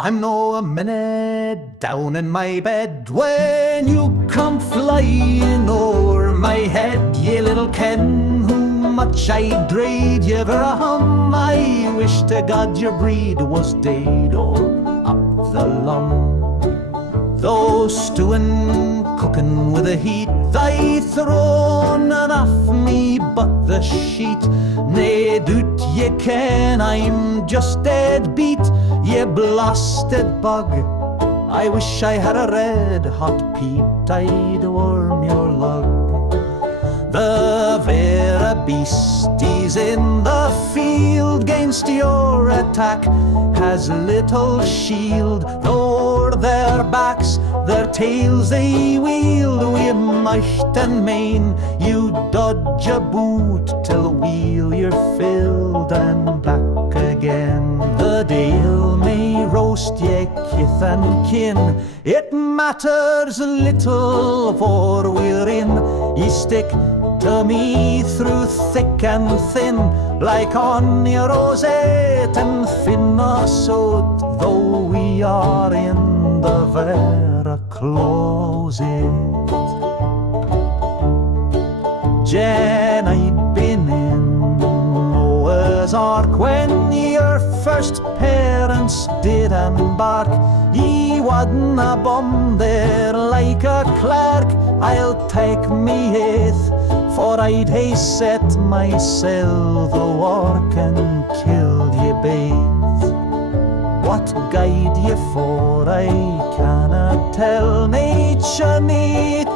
I'm no a minute down in my bed when you come flying o'er my head, ye little ken who much I dreid ye vera hum. I wish to God your breed was deid or up the lum. Though stewin, cookin with a heat, thy thrown off me but the sheet. Nae doot ye ken I'm just dead beat, ye blasted bug. I wish I had a red hot peat, I'd warm your lug. The vera beasties in the field gainst your attack has little shield, o'er their backs their tails they wield. Wi' micht and main you dodge aboot till wheel you're filled and back again. The deil may roast ye kith and kin, it matters little for we're in. Ye stick to me through thick and thin, like on your roset and thin assault, though we are in the vera closet. Jen, I'd been in Noah's Ark when your first parents did embark. Ye wadna bomb there like a clerk. I'll take me eighth, for I'd hae set myself the work and killed ye baith. What guide ye for I cannot tell. Nature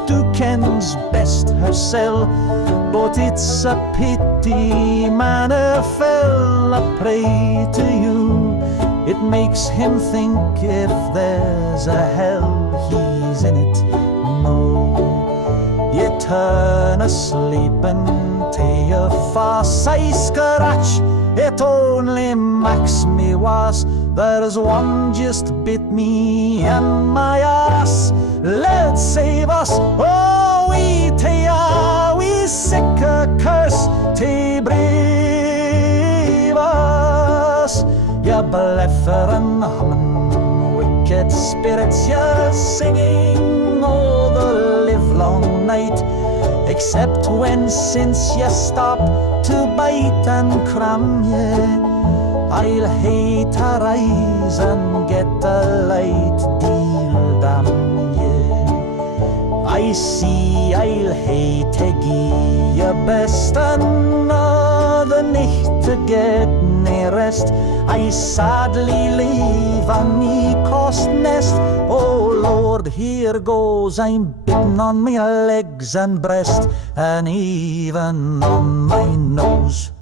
to kens best hersel, but it's a pity manner fell a prey to you. It makes him think if there's a hell he's in it. No, ye turn asleep and take a fast. I scratch, it only makes me worse. There's one just bit me and my ass. Let's save us, oh we sick a curse to brave us. Ya blethering, humming, wicked spirits, you're singing all the livelong night, except when since you stop to bite and cram ye. I'll hate to rise and get a light, deil damn ye. I see I'll hate to gie your best another nicht to get nae rest. I sadly leave a me cost nest. Oh Lord, here goes, I'm bitten on my legs and breast, and even on my nose.